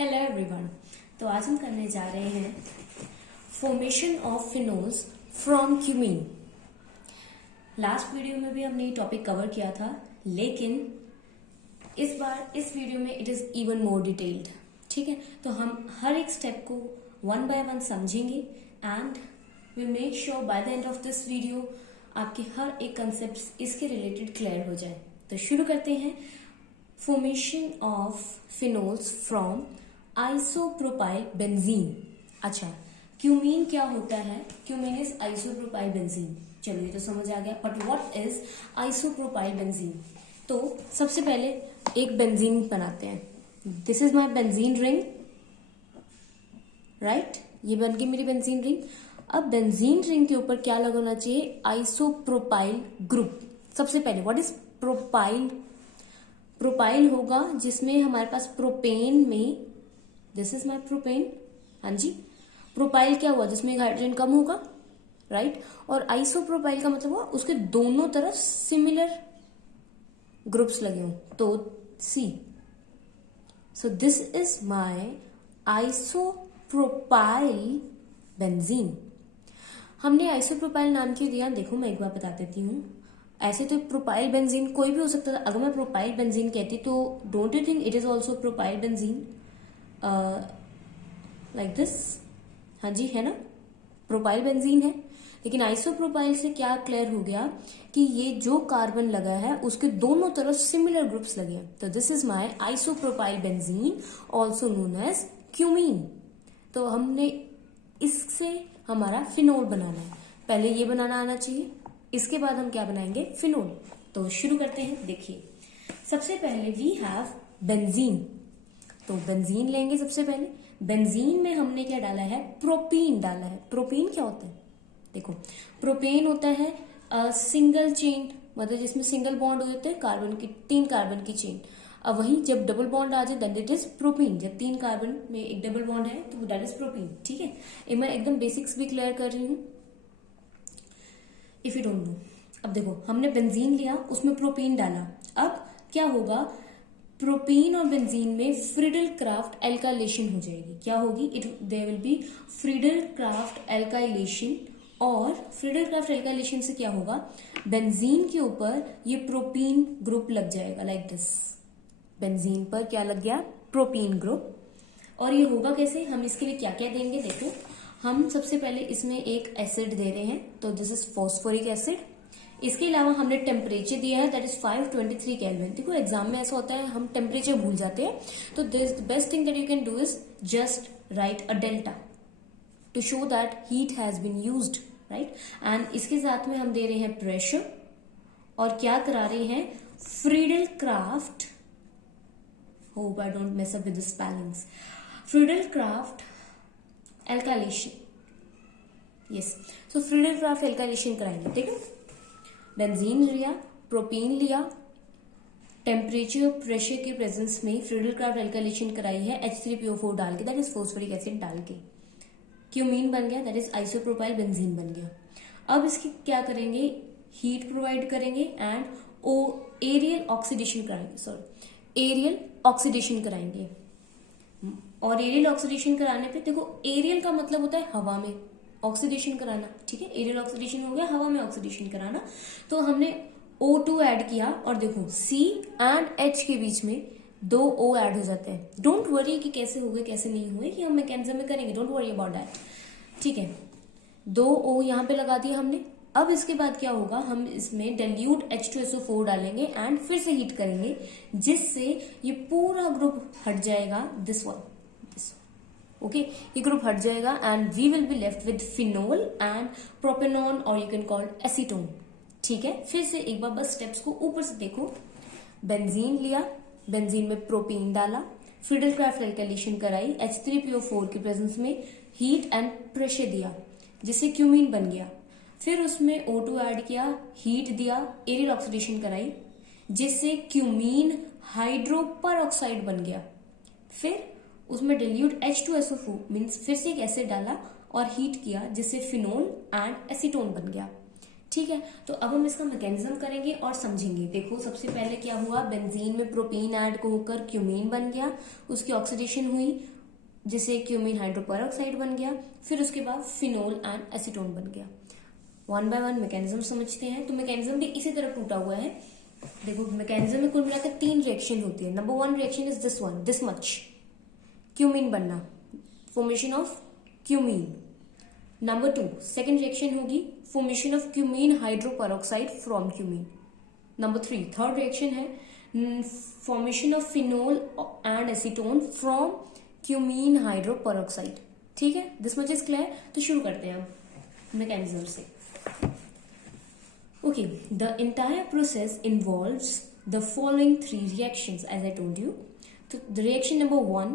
Hello everyone. तो आज हम करने जा रहे हैं formation of phenols from cumene. Last video में भी हमने ये टॉपिक कवर किया था, लेकिन इस बार इस वीडियो में it is even more detailed. ठीक है, तो हम हर एक स्टेप को वन बाय वन समझेंगे and will make sure by the end of this video आपके हर एक कंसेप्ट इसके रिलेटेड क्लियर हो जाए। तो शुरू करते हैं। Formation of phenols from isopropyl benzene. अच्छा, क्यूमीन क्या होता है? Cumene is isopropyl benzene. चलो ये तो समझ आ गया, but what is isopropyl benzene? तो सबसे पहले एक बेंजीन बनाते हैं। This is my benzene ring, right? ये बन गई मेरी बेंजीन रिंग। अब बेंजीन रिंग के ऊपर क्या लगाना चाहिए? Isopropyl group. सबसे पहले व्हाट इज प्रोपाइल? प्रोपाइल होगा जिसमें हमारे पास प्रोपेन में, दिस इज माई प्रोपेन, हाँ जी, प्रोपाइल क्या हुआ? जिसमें हाइड्रोजन कम होगा, राइट? और आइसोप्रोपाइल का मतलब हुआ उसके दोनों तरफ सिमिलर ग्रुप्स लगे हों, तो C. So this is my isopropyl benzene. हमने आइसोप्रोपाइल नाम क्यों दिया? देखो मैं एक बार बता देती हूँ। ऐसे तो प्रोपाइल बेंजीन कोई भी हो सकता था। अगर मैं प्रोपाइल बेंजीन कहती तो don't you think it is also propyl benzene like this? हाँ जी, है ना, प्रोपाइल बेंजीन है। लेकिन आइसोप्रोपाइल से क्या क्लियर हो गया कि ये जो कार्बन लगा है उसके दोनों तरफ सिमिलर ग्रुप्स लगे हैं। तो this is my isopropyl benzene, also known as cumene. तो हमने इससे हमारा फिनोल बनाना है। पहले ये बनाना आना चाहिए, इसके बाद हम क्या बनाएंगे? फिनोल। तो शुरू करते हैं। देखिए, सबसे पहले वी हैव बेंजीन। तो बेंजीन लेंगे सबसे पहले। बेंजीन में हमने क्या डाला है? प्रोपीन डाला है। प्रोपीन क्या होता है? देखो, प्रोपेन होता है सिंगल चेन, मतलब जिसमें सिंगल बॉन्ड होते हैं कार्बन की, 3 कार्बन की चेन। अब वहीं जब डबल बॉन्ड आ जाए देन इट इज प्रोपीन। जब 3 कार्बन में एक डबल बॉन्ड है तो दैट इज प्रोपीन। ठीक है, मैं एकदम बेसिक्स भी क्लियर कर रही हूँ इफ यू डोंट नो। अब देखो, हमने बेंजीन लिया, उसमें प्रोपीन डाला। अब क्या होगा? प्रोपीन और बेंजीन में फ्रीडल क्राफ्ट एल्काइलेशन हो जाएगी। क्या होगी? There will be Friedel Crafts alkylation. और फ्रीडल क्राफ्ट एल्काइलेशन से क्या होगा? बेंजीन के ऊपर ये प्रोपीन ग्रुप लग जाएगा लाइक दिस। बेंजीन पर क्या लग गया? Propene group. और ये होगा कैसे? हम इसके लिए क्या क्या देंगे? देखो, हम सबसे पहले इसमें एक एसिड दे रहे हैं, तो दिस इज फॉस्फोरिक एसिड। इसके अलावा हमने टेम्परेचर दिया है, दैट इज 523 केल्विन। देखो एग्जाम में ऐसा होता है, हम टेम्परेचर भूल जाते हैं, तो this the best thing that you can do is just write a delta to show that heat has been used, right? And इसके साथ में हम दे रहे हैं प्रेशर और क्या करा रहे हैं? Friedel craft, hope I don't mess up with the spellings, Friedel Crafts alkylation. Yes, so Friedel Crafts alkylation कराएंगे। ठीक है, बेंजीन लिया, प्रोपीन लिया, टेम्परेचर प्रेशर के प्रेजेंस में फ्रीडल क्राफ्ट एल्काइलेशन कराई है H3PO4 डाल के, दैट इज फॉस्फोरिक एसिड डाल के। क्यूमीन बन गया, दैट इज आइसोप्रोपाइल बेंजीन बन गया। अब इसकी क्या करेंगे? हीट प्रोवाइड करेंगे एंड एरियल ऑक्सीडेशन कराएंगे, सॉरी एरियल ऑक्सीडेशन कराएंगे। और एरियल ऑक्सीडेशन कराने पे देखो, एरियल का मतलब होता है हवा में ऑक्सीडेशन कराना। ठीक है, एरियल ऑक्सीडेशन हो गया हवा में ऑक्सीडेशन कराना। तो हमने O2 ऐड किया और देखो C एंड H के बीच में 2 O ऐड हो जाते हैं। डोंट वरी कि कैसे हुए कैसे नहीं हुए, कि हम मैकेनिज्म में करेंगे, डोंट वरी अबाउट दैट। ठीक है, 2 O यहाँ पे लगा दिया हमने। अब इसके बाद क्या होगा? हम इसमें डाइल्यूट H2SO4 डालेंगे एंड फिर से हीट करेंगे, जिससे ये पूरा ग्रुप हट जाएगा, दिस वन, ओके, ये ग्रुप हट जाएगा and we will be left with phenol and propanone और यू कैन कॉल एसीटोन। ठीक है, फिर से एक बार बस स्टेप्स को ऊपर से देखो। बेंजीन लिया, बेंजीन में प्रोपीन डाला, फ्रीडल क्राफ्ट एल्काइलेशन कराई, H3PO4 के प्रेजेंस में हीट एंड प्रेशर दिया, जिससे क्यूमीन बन गया। फिर उसमें O2 ऐड किया, हीट दिया, एरियल ऑक्सीडेशन कराई, जिससे क्यूमीन हाइड्रोपर ऑक्साइड बन गया। फिर उसमें डिल्यूट H2SO4 मीन्स फिर से एक एसिड डाला और हीट किया, जिससे फिनोल एंड एसीटोन बन गया। ठीक है, तो अब हम इसका मैकेनिज्म करेंगे और समझेंगे। देखो सबसे पहले क्या हुआ, बेंजीन में प्रोपीन ऐड होकर क्यूमीन बन गया, उसकी ऑक्सीडेशन हुई जिसे क्यूमीन हाइड्रोपेरोक्साइड बन गया, फिर उसके बाद फिनोल एंड एसीटोन बन गया। वन बाय वन मैकेनिज्म समझते हैं। तो मैकेनिज्म भी इसी तरह टूटा हुआ है। देखो मैकेनिज्म में कुल मिलाकर 3 रिएक्शन होती है। Number 1 reaction is this one, this much, cumene बनना, formation of cumene. Number 2 second reaction होगी, formation of cumene hydroperoxide from cumene. Number 3 third reaction है, formation of phenol and acetone from cumene hydroperoxide. ठीक है, this much is clear. तो शुरू करते हैं हम मैकेनिज्म से। Okay, the entire process involves the following 3 reactions as I told you. So the reaction number 1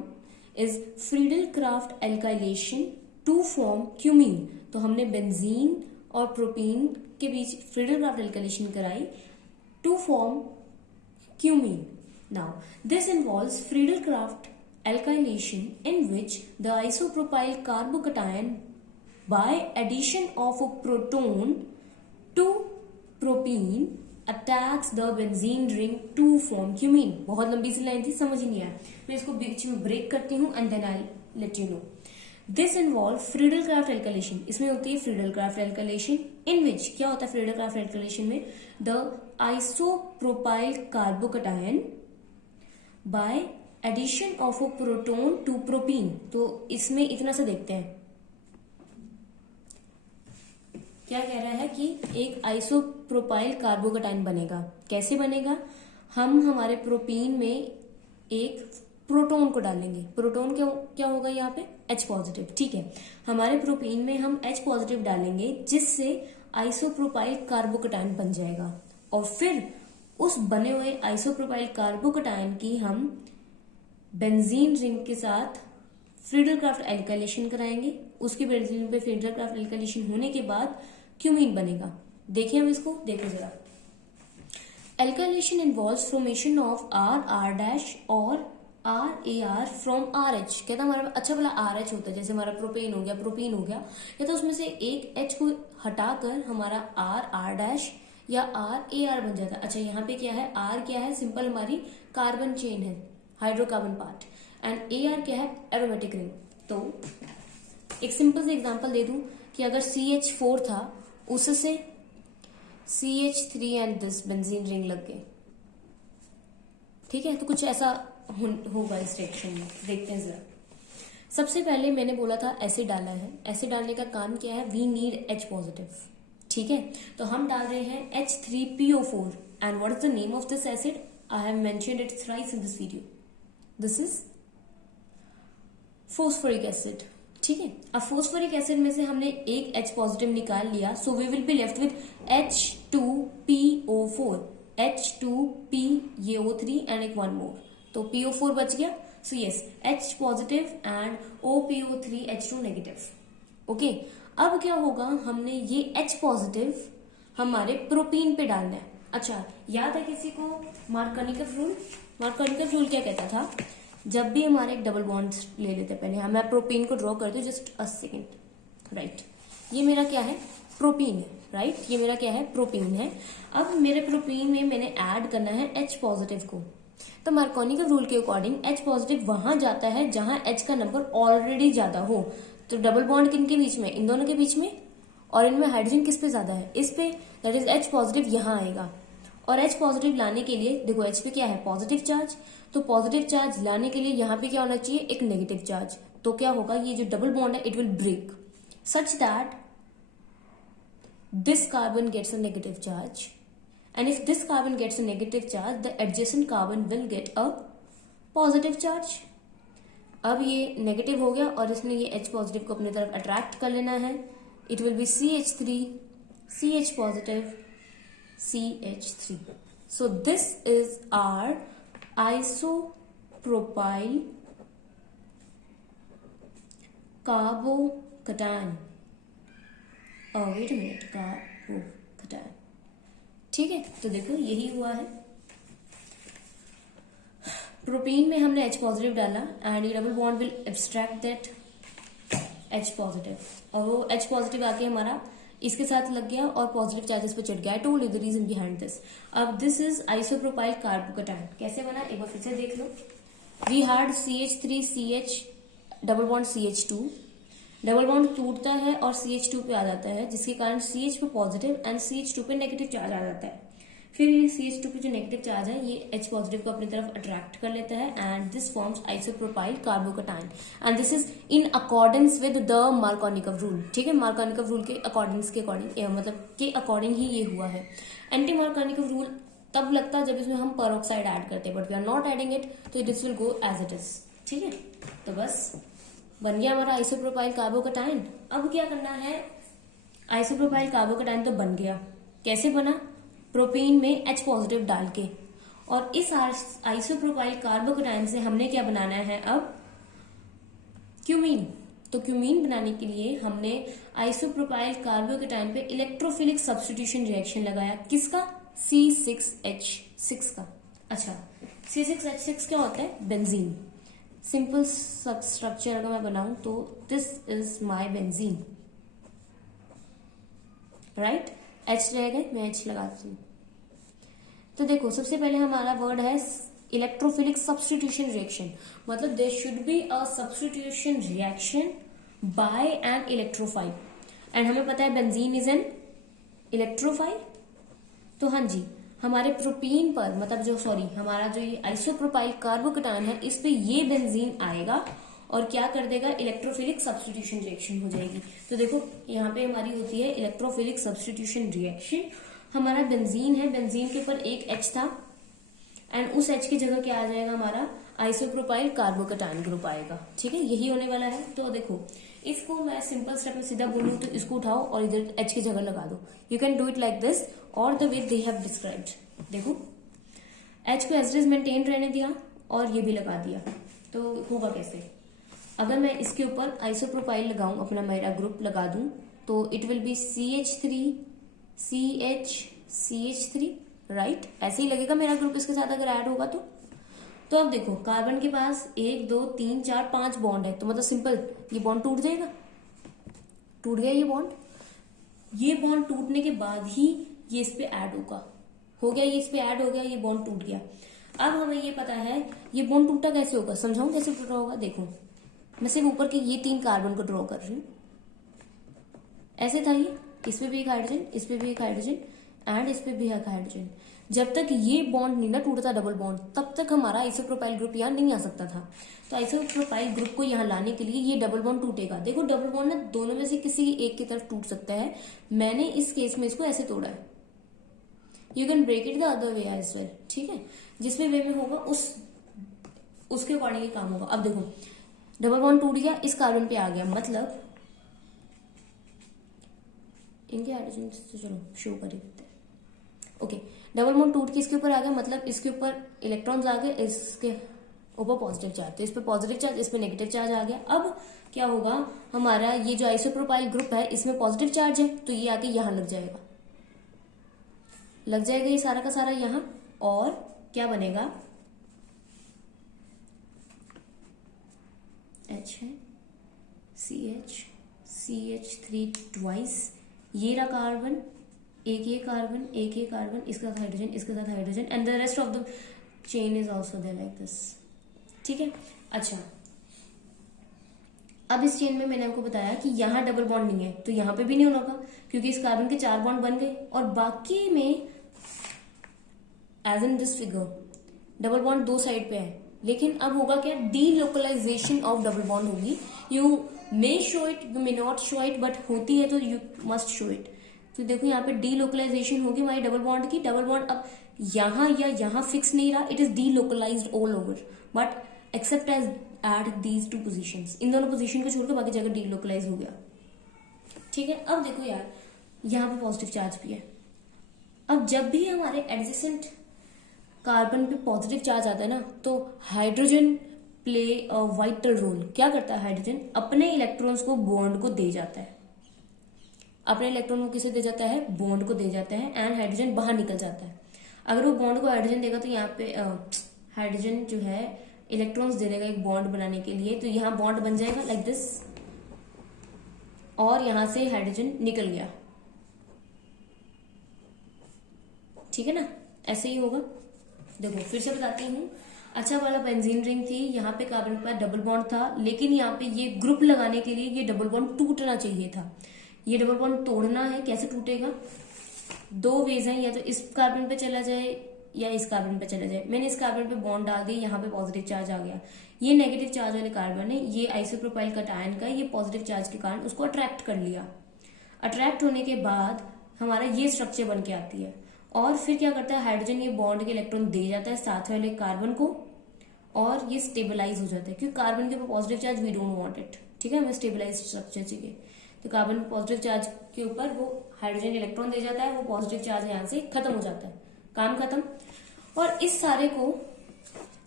is Friedel-Crafts alkylation to form cumene. तो हमने बेंजीन और प्रोपीन के बीच Friedel-Crafts alkylation कराई to form cumene. Now this involves Friedel-Crafts alkylation in which the isopropyl carbocation by addition of a proton to propene attacks the benzene ring to form cumene. बहुत लंबी सी line थी, समझ ही नहीं आया, मैं इसको बीच में ब्रेक करती हूँ and then I let you know. This involve Friedel Crafts alkylation. इसमें होती है फ्रीडल-क्राफ्ट एल्काइलेशन इन विच क्या होता है फ्रीडल-क्राफ्ट एल्काइलेशन में, the isopropyl carbocation by addition of a proton to propene. तो इसमें इतना सा देखते हैं, क्या कह रहा है कि एक आइसोप्रोपाइल कार्बोकटाइन बनेगा। कैसे बनेगा, हम हमारे प्रोपीन में एक प्रोटोन को डालेंगे। प्रोटोन क्या होगा यहाँ पे, H पॉजिटिव। ठीक है, हमारे प्रोपीन में हम H पॉजिटिव डालेंगे जिससे आइसोप्रोपाइल कार्बोकटाइन बन जाएगा, और फिर उस बने हुए आइसोप्रोपाइल कार्बोकटाइन की हम बेंजीन रिंग के साथ फ्रीडल-क्राफ्ट एल्काइलेशन कराएंगे। उसके बेंजीन पे फ्रीडल-क्राफ्ट एल्काइलेशन होने के बाद क्यूमीन बनेगा। देखिए हम इसको, देखो जरा। Alkylation involves formation of R और RAR फ्रॉम RH। कहता हमारा अच्छा भला RH होता है, जैसे हमारा प्रोपेन हो गया, प्रोपीन हो गया, या तो उसमें से एक H को हटाकर हमारा R या RAR बन जाता है। अच्छा यहाँ पे क्या है, R क्या है, सिंपल हमारी कार्बन चेन है, हाइड्रोकार्बन पार्ट, एंड AR क्या है, एरोमेटिक रिंग। तो एक सिंपल से एग्जांपल दे दूं कि अगर CH4 था, उससे CH3 and this benzene ring लग गए। ठीक है, तो कुछ ऐसा होगा इस रिएक्शन में, देखते हैं जरा। सबसे पहले मैंने बोला था एसिड डाला है। एसिड डालने का काम क्या है, वी नीड H पॉजिटिव। ठीक है, तो हम डाल रहे हैं H3PO4 and what is the name of this acid, I have mentioned it thrice in this video. This is phosphoric acid. ठीक है, अब फॉस्फोरिक एसिड में से हमने एक H पॉजिटिव निकाल लिया, so we will be left with H2PO4, H2PO3 and एक 1 मोर, तो PO4 बच गया। So yes, H positive and OPO3 H2 negative. Okay, अब क्या होगा, हमने ये H पॉजिटिव हमारे प्रोपीन पे डालना है। अच्छा, याद है किसी को मार्कनिकफ रूल? मार्कनिकफ रूल क्या कहता था, जब भी हमारे एक डबल बॉन्ड ले लेते, पहले मैं प्रोपीन को ड्रॉ करती हूँ, जस्ट अ सेकेंड। राइट, ये मेरा क्या है, प्रोपीन है। राइट, ये मेरा क्या है, प्रोपीन है। अब मेरे प्रोपीन में मैंने ऐड करना है H पॉजिटिव को। तो मार्कोनिकफ रूल के अकॉर्डिंग H पॉजिटिव वहां जाता है जहां H का नंबर ऑलरेडी ज्यादा हो। तो डबल बॉन्ड किन के बीच में, इन दोनों के बीच में, और इनमें हाइड्रोजन किस पे ज्यादा है, इस पे, दैट इज H पॉजिटिव यहाँ आएगा। और H पॉजिटिव लाने के लिए देखो H पे क्या है, पॉजिटिव चार्ज, तो पॉजिटिव चार्ज लाने के लिए यहाँ पे क्या होना चाहिए, एक नेगेटिव चार्ज। तो क्या होगा, ये जो डबल बॉन्ड है it will break such that this carbon gets a negative charge, and if this carbon gets a negative charge, the adjacent carbon will get a positive charge. अब ये negative हो गया और इसने ये H पॉजिटिव को अपनी तरफ अट्रैक्ट कर लेना है। It will be CH3, CH positive, CH3. So this is our isopropyl carbocation. Wait a minute, carbocation. ठीक है, तो देखो यही हुआ है। प्रोपीन में हमने H पॉजिटिव डाला एंड ये double bond will abstract that H positive, और वो H पॉजिटिव आके हमारा इसके साथ लग गया और पॉजिटिव चार्जेस पे चढ़ गया। I told you the reason behind this. अब दिस इज आइसोप्रोपाइल कार्बोकेटायन। कैसे बना एक बार फिर से देख लो। We had CH3CH double bond CH2, double bond टूटता है और CH2 पे आ जाता है, जिसके कारण CH पे पॉजिटिव एंड CH2 पे नेगेटिव चार्ज आ जाता है। फिर ये CH2 पे जो नेगेटिव चार्ज है ये H पॉजिटिव को अपनी तरफ अट्रैक्ट कर लेता है and this forms isopropyl carbocation and this is in accordance with the Markovnikov rule. ठीक है, मार्कोनिकव रूल के अकॉर्डिंग मतलब के अकॉर्डिंग ही ये हुआ है। एंटी मार्कोनिकव रूल तब लगता है जब इसमें हम पेरोक्साइड ऐड करते हैं, but we are not adding it, तो this will go as it is. ठीक है, तो बस बन गया हमारा आइसोप्रोपाइल कार्बोकेटायन। अब क्या करना है, आइसोप्रोपाइल कार्बोकेटायन तो बन गया, कैसे बना, प्रोपीन में H पॉजिटिव डाल के। और इस आइसोप्रोपाइल कार्बोकेटायन से हमने क्या बनाना है अब, क्यूमीन। तो क्यूमीन बनाने के लिए हमने आइसोप्रोपाइल कार्बोकेटायन पे इलेक्ट्रोफिलिक सब्स्टिट्यूशन रिएक्शन लगाया, किसका, C6H6 का। अच्छा, C6H6 क्या होता है, बेंजीन। सिंपल स्ट्रक्चर अगर मैं बनाऊं तो this is my benzene, right. H रहेगा, मैं H लगाती हूँ। तो देखो सबसे पहले हमारा वर्ड है इलेक्ट्रोफिलिक सब्स्टिट्यूशन रिएक्शन, मतलब there should be a substitution reaction by an electrophile and हमें पता है बेंजीन इज एन इलेक्ट्रोफाइल। तो हाँ जी, हमारे प्रोपीन पर हमारा जो ये आइसोप्रोपाइल कार्बोकेटायन है इस पे ये बेंजीन आएगा और क्या कर देगा, इलेक्ट्रोफिलिक सब्स्टिट्यूशन रिएक्शन हो जाएगी। तो देखो यहाँ पे हमारी होती है इलेक्ट्रोफिलिक सब्स्टिट्यूशन रिएक्शन। हमारा बेंजीन है, बेंजीन के ऊपर एक H था एंड उस H की जगह क्या आ जाएगा, हमारा आइसोप्रोपाइल कार्बोकेटायन ग्रुप आएगा। ठीक है, यही होने वाला है। तो देखो इसको मैं सिंपल स्टेप में सीधा बोलूं तो इसको उठाओ और इधर H की जगह लगा दो। You can do it like this और the way they have described. देखो H को एज इट इज मेंटेन रहने दिया और ये भी लगा दिया, तो होगा कैसे, अगर मैं इसके ऊपर आइसोप्रोपाइल लगाऊं, अपना मेरा ग्रुप लगा दूं, तो it will be CH3 right. ऐसे ही लगेगा मेरा ग्रुप इसके साथ अगर ऐड होगा तो अब देखो कार्बन के पास 1 2 3 4 5 बॉन्ड है, तो मतलब सिंपल ये बॉन्ड टूट जाएगा, टूट गया ये बॉन्ड। ये बॉन्ड टूटने के बाद ही ये इस पे ऐड हो गया, ये इस पे ऐड हो गया, ये बॉन्ड टूट गया। अब हमें ये पता है ये बॉन्ड टूटा कैसे होगा, समझाऊं कैसे टूटा होगा। देखो मैं सिर्फ ऊपर के ये 3 कार्बन को ड्रॉ कर रही हूँ, ऐसे था ये, इसमें भी एक हाइड्रोजन, इस पे भी एक हाइड्रोजन एंड इस पे भी एक हाइड्रोजन। जब तक ये बॉन्ड नहीं ना टूटता डबल बॉन्ड, तब तक हमारा आइसोप्रोपाइल ग्रुप यहाँ नहीं आ सकता था। तो आइसोप्रोपाइल ग्रुप को यहाँ लाने के लिए ये डबल बॉन्ड टूटेगा। देखो डबल बॉन्ड ना दोनों में से किसी एक की तरफ टूट सकता है, मैंने इस केस में इसको ऐसे तोड़ा है। You can break it the other way as well. ठीक है, जिसमें वे में होगा उसके अकॉर्डिंग ही काम होगा। अब देखो डबल बॉन्ड टूट गया, इस कार्बन पे आ गया, मतलब इनके हाइड्रोजन तो चलो शो कर देते हैं। ओके, डबल बॉन्ड टूट के इसके ऊपर आ गया, मतलब इसके ऊपर इलेक्ट्रॉन्स आ गए, इसके ऊपर पॉजिटिव चार्ज, तो इस पे पॉजिटिव चार्ज, इस पे नेगेटिव चार्ज आ गया। अब क्या होगा, हमारा ये जो आइसोप्रोपाइल ग्रुप है इसमें पॉजिटिव चार्ज है, तो ये आके यहां लग जाएगा ये सारा का सारा यहां, और क्या बनेगा, H है, CH3 ट्वाइस, ये रहा कार्बन, एक ये कार्बन, एक ये कार्बन, इसके साथ हाइड्रोजन, इसके साथ hydrogen and the rest of the chain is also there like this. ठीक है, अच्छा अब इस चेन में मैंने आपको बताया कि यहां डबल बॉन्ड नहीं है, तो यहां पे भी नहीं होगा क्योंकि इस कार्बन के 4 बॉन्ड बन गए, और बाकी में as in this figure double bond 2 side पे है। लेकिन अब होगा क्या, डीलोकलाइजेशन ऑफ डबल बॉन्ड होगी। You may show it, you may not show it, but होती है तो यू मस्ट शो इट। तो देखो यहाँ पे डीलोकलाइजेशन होगी हमारी डबल बॉन्ड की। डबल बॉन्ड अब यहाँ या यहाँ फिक्स नहीं रहा, it is delocalised all over, but except as at these 2 positions. इन दोनों पोजीशन को छोड़कर बाकी जगह डीलोकलाइज हो गया। ठीक है, अब देखो यार यहाँ पे पॉजिटिव चार्ज भी है। अब जब भी हमारे एडजेसेंट कार्बन पे पॉजिटिव चार्ज आता है ना, तो hydrogen play a vital role. क्या करता है हाइड्रोजन, अपने इलेक्ट्रॉन्स को बॉन्ड को दे जाता है, अपने इलेक्ट्रॉन को किसे दे जाता है, बॉन्ड को दे जाता है, एंड हाइड्रोजन बाहर निकल जाता है। अगर वो बॉन्ड को हाइड्रोजन देगा तो यहाँ पे हाइड्रोजन जो है इलेक्ट्रॉन्स दे देगा एक बॉन्ड बनाने के लिए, तो यहाँ बॉन्ड बन जाएगा लाइक दिस, और यहां से हाइड्रोजन निकल गया। ठीक है ना, ऐसे ही होगा। देखो फिर से बताती हूँ, अच्छा वाला बेंजीन रिंग थी, यहाँ पे कार्बन पर डबल बॉन्ड था, लेकिन यहाँ पे ये ग्रुप लगाने के लिए ये डबल बॉन्ड टूटना चाहिए था। ये डबल बॉन्ड तोड़ना है, कैसे टूटेगा? दो वेज हैं, या तो इस कार्बन पे चला जाए या इस कार्बन पे चला जाए। मैंने इस कार्बन पे बॉन्ड डाल दिया, यहाँ पे पॉजिटिव चार्ज आ गया। ये नेगेटिव चार्ज वाले कार्बन है, ये आइसोप्रोपाइल कटायन का, ये पॉजिटिव चार्ज के कारण उसको अट्रैक्ट कर लिया। अट्रैक्ट होने के बाद हमारा ये स्ट्रक्चर बन के आती है, और फिर क्या करता है, हाइड्रोजन ये बॉन्ड के इलेक्ट्रॉन दे जाता है साथ वाले कार्बन को, और ये स्टेबलाइज हो जाता है, क्योंकि कार्बन के ऊपर positive charge we don't want it, ठीक है, हमें स्टेबलाइज स्ट्रक्चर चाहिए। तो कार्बन पॉजिटिव चार्ज के ऊपर वो हाइड्रोजन इलेक्ट्रॉन दे जाता है, वो पॉजिटिव चार्ज यहाँ से खत्म हो जाता है, काम खत्म। और इस सारे को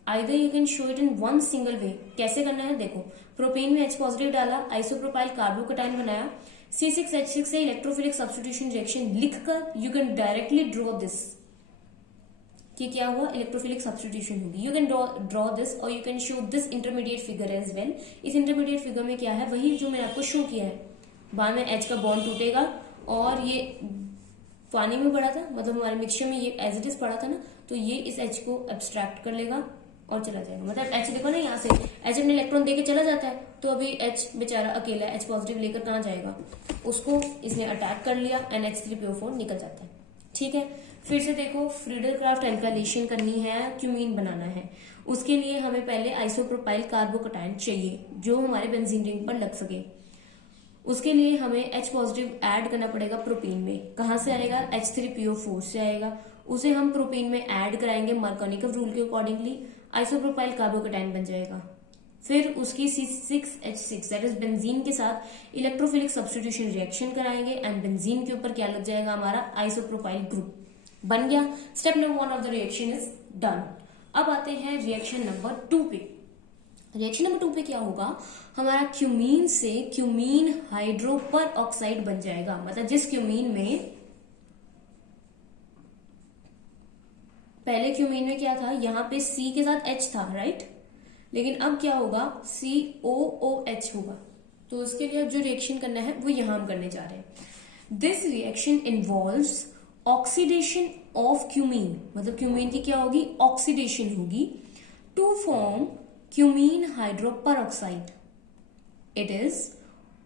either you can show it in one single way. कैसे करना है, देखो प्रोपेन में H पॉजिटिव डाला, आइसोप्रोपाइल कार्बोकटाइन बनाया, C6H6 से इलेक्ट्रोफिलिक सब्स्टिट्यूशन रिएक्शन लिखकर you can directly draw this, कि क्या हुआ, इलेक्ट्रोफिलिक सब्स्टिट्यूशन होगी। यू कैन ड्रॉ दिस और you can show this intermediate figure as well. इस इंटरमीडिएट फिगर में क्या है, वही जो मैंने आपको शो किया है, बाद में H का बॉन्ड टूटेगा और ये पानी में पड़ा था, मतलब हमारे मिक्सचर में ये एज इट इज पड़ा था ना, तो ये इस H को एब्स्ट्रैक्ट कर लेगा और चला जाएगा। मतलब H देखो ना, यहाँ से H अपने इलेक्ट्रॉन देके चला जाता है, तो अभी H बेचारा अकेला H पॉजिटिव लेकर कहाँ जाएगा, उसको इसने अटैक कर लिया, NH3PO4 निकल जाता है। ठीक है, फिर से देखो, फ्रीडल क्राफ्ट एल्काइलेशन करनी है, क्यूमीन बनाना है, उसके लिए हमें पहले आइसोप्रोपाइल कार्बोकटाइन चाहिए जो हमारे बेंजीन रिंग पर लग सके। उसके लिए हमें H पॉजिटिव ऐड करना पड़ेगा प्रोपीन में। कहाँ से आएगा, H3PO4 से आएगा। उसे हम प्रोपीन में ऐड कराएंगे मार्कोनिकव रूल के अकॉर्डिंगली, आइसोप्रोपाइल कार्बोकटाइन बन जाएगा। फिर उसकी C6H6 दैट इज बेंजीन के साथ इलेक्ट्रोफिलिक सब्स्टिट्यूशन रिएक्शन कराएंगे, एंड बेंजीन के ऊपर क्या लग जाएगा, हमारा आइसोप्रोपाइल ग्रुप बन गया। Step number 1 of the reaction is done. अब आते हैं रिएक्शन नंबर 2 पे। रिएक्शन नंबर 2 पे क्या होगा, हमारा क्यूमीन से क्यूमीन हाइड्रोपर ऑक्साइड बन जाएगा। मतलब जिस क्यूमीन में, पहले क्यूमीन में क्या था, यहां पे C के साथ H था, राइट, लेकिन अब क्या होगा, COOH होगा। तो उसके लिए जो रिएक्शन करना है वो यहां हम करने जा रहे हैं। This reaction involves oxidation of cumene, मतलब क्यूमीन की क्या होगी, ऑक्सीडेशन होगी, to form cumene hydroperoxide. It is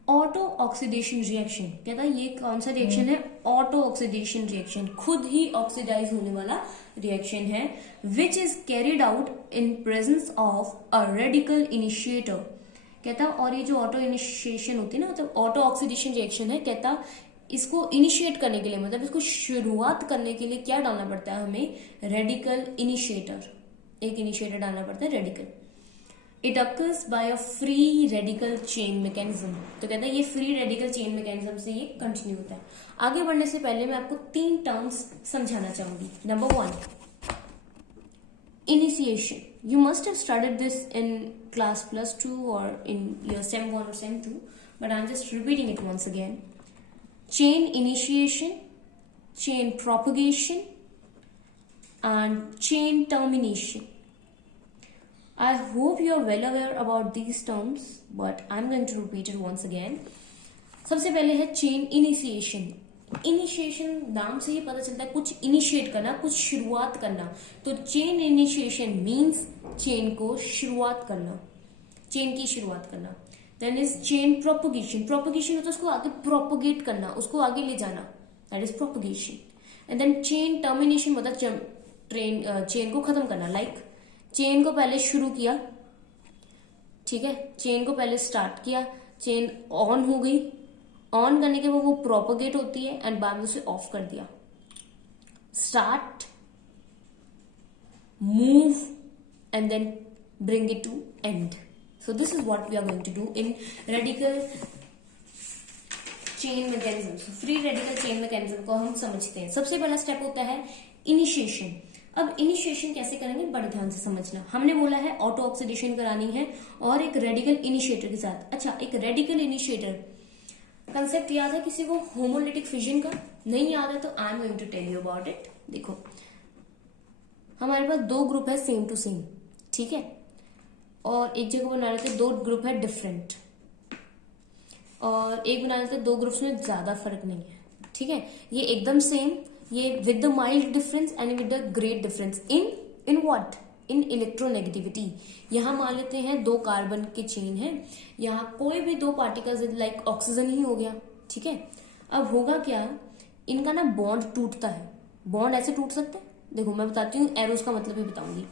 auto oxidation reaction. कहता है ये कौन सा रिएक्शन है, ऑटो ऑक्सीडेशन रिएक्शन, खुद ही ऑक्सीडाइज होने वाला रिएक्शन है, which is carried out in presence of a radical initiator. कहता और ये जो ऑटो इनिशिएशन होती है ना, मतलब ऑटो ऑक्सीडेशन रिएक्शन है, कहता इसको इनिशिएट करने के लिए, मतलब इसको शुरुआत करने के लिए क्या डालना पड़ता है हमें, रेडिकल इनिशिएटर, एक इनिशिएटर डालना पड़ता है, radical. It occurs by a free radical chain mechanism. तो कहता है ये फ्री रेडिकल चेन मैकेनिज्म से ये कंटिन्यू होता है। आगे बढ़ने से पहले मैं आपको 3 टर्म्स समझाना चाहूंगी। Number 1, initiation. You must have studied this in class +2 और इन योर सेम 1 और sem 2, but I am just repeating it once again. Chain initiation, chain propagation, and chain termination. I hope you are well aware about these terms, but I'm going to repeat it once again. सबसे पहले है chain initiation. Initiation नाम से ही पता चलता है कुछ initiate करना, कुछ शुरुआत करना। तो चेन इनिशिएशन मीन्स चेन को शुरुआत करना, चेन की शुरुआत करना। Then is chain propagation. Propagation होता है उसको आगे प्रोपोगेट करना, उसको आगे ले जाना, that is propagation. And then chain termination मतलब चेन को खत्म करना। लाइक चेन को पहले शुरू किया, ठीक है, चेन को पहले स्टार्ट किया, चेन ऑन हो गई, ऑन करने के बाद वो प्रोपोगेट होती है एंड बाद में उसे ऑफ कर दिया। Start, move and then bring it to end. So this is what we are going to do in radical chain mechanism. So free radical chain mechanism को हम समझते हैं। सबसे पहला स्टेप होता है इनिशिएशन। अब इनिशिएशन कैसे करेंगे, बड़े ध्यान से समझना। हमने बोला है ऑटो ऑक्सीडेशन करानी है और एक रेडिकल इनिशिएटर के साथ। अच्छा, एक रेडिकल इनिशिएटर कंसेप्ट याद है किसी को, होमोलिटिक फिजन का? नहीं याद है तो I am going to tell you about it. देखो हमारे पास 2 ग्रुप है सेम टू सेम, ठीक है, और एक जगह बना लेते 2 ग्रुप है डिफरेंट, और एक बना लेते 2 ग्रुप्स में ज्यादा फर्क नहीं है, ठीक है। ये एकदम सेम, ये with the mild difference and with the great difference in what, in electronegativity. यहाँ मान लेते हैं 2 कार्बन के चेन है, यहाँ कोई भी 2 पार्टिकल्स लाइक ऑक्सीजन ही हो गया, ठीक है। अब होगा क्या, इनका ना बॉन्ड टूटता है। बॉन्ड ऐसे टूट सकते हैं, देखो मैं बताती हूँ, एरोस का मतलब भी बताऊंगी।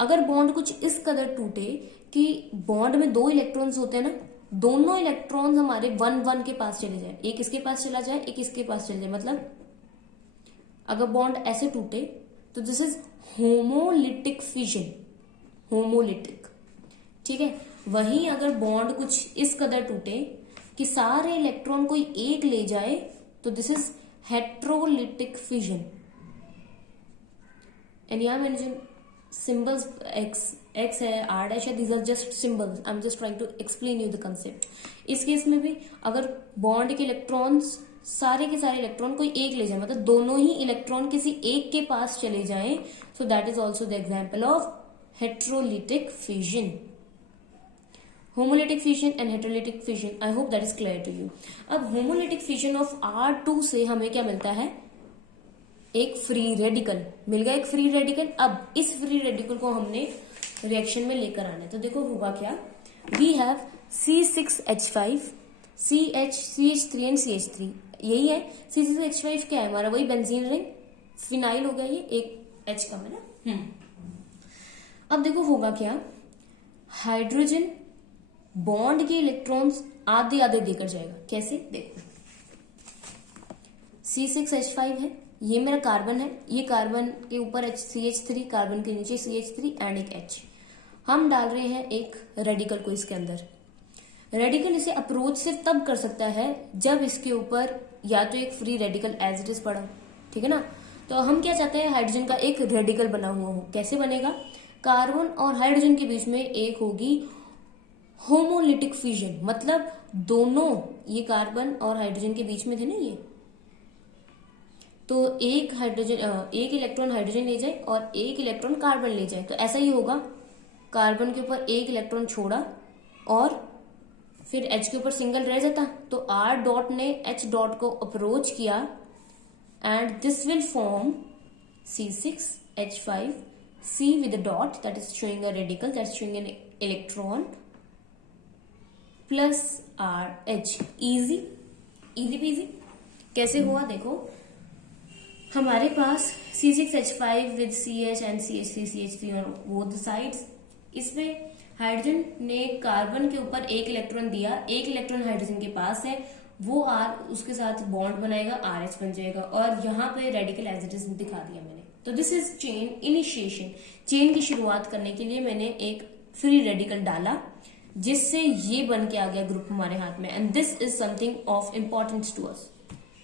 अगर बॉन्ड कुछ इस कदर टूटे कि बॉन्ड में 2 इलेक्ट्रॉन्स होते हैं ना, दोनों इलेक्ट्रॉन्स हमारे 1-1 के पास चले जाए, एक इसके पास चला जाए, एक इसके पास चले जाए, मतलब अगर बॉन्ड ऐसे टूटे तो this is homolytic fission, homolytic, ठीक है। वहीं अगर बॉन्ड कुछ इस कदर टूटे कि सारे इलेक्ट्रॉन कोई एक ले जाए तो this is heterolytic fission. And यहाँ मैंने जो सिंबल्स एक्स है, आर डैश है, these are just symbols, I am just trying to explain you the concept. इस केस में भी अगर बॉन्ड के इलेक्ट्रॉन्स सारे के सारे इलेक्ट्रॉन कोई एक ले जाए, मतलब दोनों ही इलेक्ट्रॉन किसी एक के पास चले जाएं, so that is also the example of heterolytic fission. Homolytic fission and heterolytic fission, I hope that is clear to you. अब होमोलिटिक फिजन ऑफ R2 से हमें क्या मिलता है, एक फ्री रेडिकल मिल गया, एक फ्री रेडिकल। अब इस फ्री रेडिकल को हमने रिएक्शन में लेकर आना है, तो देखो होगा क्या, we have C6H5 CH3 and CH3, यही है। C6H5 क्या है हमारा, वही बेंजीन रिंग, फिनाइल हो गया, ये एक H कम है ना। अब देखो होगा क्या, हाइड्रोजन बॉन्ड के इलेक्ट्रॉन्स आधे आधे देकर जाएगा। कैसे, देखो C6H5 है, ये मेरा कार्बन है, ये कार्बन के ऊपर CH3, कार्बन के नीचे CH3 एंड एक H। हम डाल रहे हैं एक रेडिकल को इसके अंदर। रेडिकल इसे अप्रोच सिर्फ तब कर सकता है जब इसके ऊपर या तो एक free radical as it is पड़ा, ठीक है ना। तो हम क्या चाहते हैं, हाइड्रोजन का एक रेडिकल बना हुआ हो। कैसे बनेगा, कार्बन और हाइड्रोजन के बीच में एक होगी होमोलिटिक फिजन, मतलब दोनों, ये कार्बन और हाइड्रोजन के बीच में थे ना ये, तो एक हाइड्रोजन, एक इलेक्ट्रॉन हाइड्रोजन ले जाए और एक इलेक्ट्रॉन कार्बन ले जाए, तो ऐसा ही होगा, कार्बन के ऊपर एक इलेक्ट्रॉन छोड़ा और फिर H के ऊपर सिंगल रह जाता, तो R डॉट ने H डॉट को अप्रोच किया and this will form C6H5 C with a dot that is showing a radical, that's showing an electron plus RH, easy peasy। कैसे हुआ देखो, हमारे पास C6H5 with CH and CH3 on both sides, इसमें hydrogen ने carbon के ऊपर एक electron दिया, एक इलेक्ट्रॉन हाइड्रोजन के पास है, वो R उसके साथ बॉन्ड बनाएगा, RH बन जाएगा, और यहाँ पे रेडिकल एज इट इज दिखा दिया मैंने। तो this is chain initiation, chain की शुरुआत करने के लिए मैंने एक फ्री रेडिकल डाला, जिससे ये बन के आ गया ग्रुप हमारे हाथ में, and this is something of importance to us,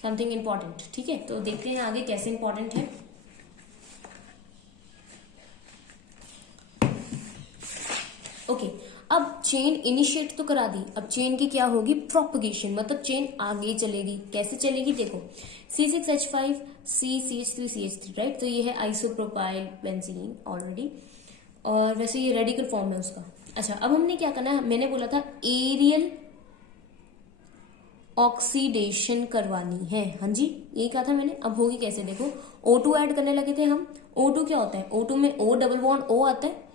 something important, ठीक है। तो देखते हैं आगे कैसे इंपॉर्टेंट है। ओके, अब चेन इनिशिएट तो करा दी, अब चेन की क्या होगी, प्रोपगेशन, मतलब चेन आगे चलेगी। कैसे चलेगी देखो, C6H5 CH3 CH3, राइट, तो ये है आइसोप्रोपाइल बेंजीन ऑलरेडी, और वैसे ये रेडिकल फॉर्म है उसका। अच्छा, अब हमने क्या करना है, मैंने बोला था एरियल ऑक्सीडेशन करवानी है, हाँ जी यही कहा था मैंने। अब होगी कैसे देखो, O2 ऐड करने लगे थे हम। O2 क्या होता है, O2 में O डबल बॉन्ड O आता है,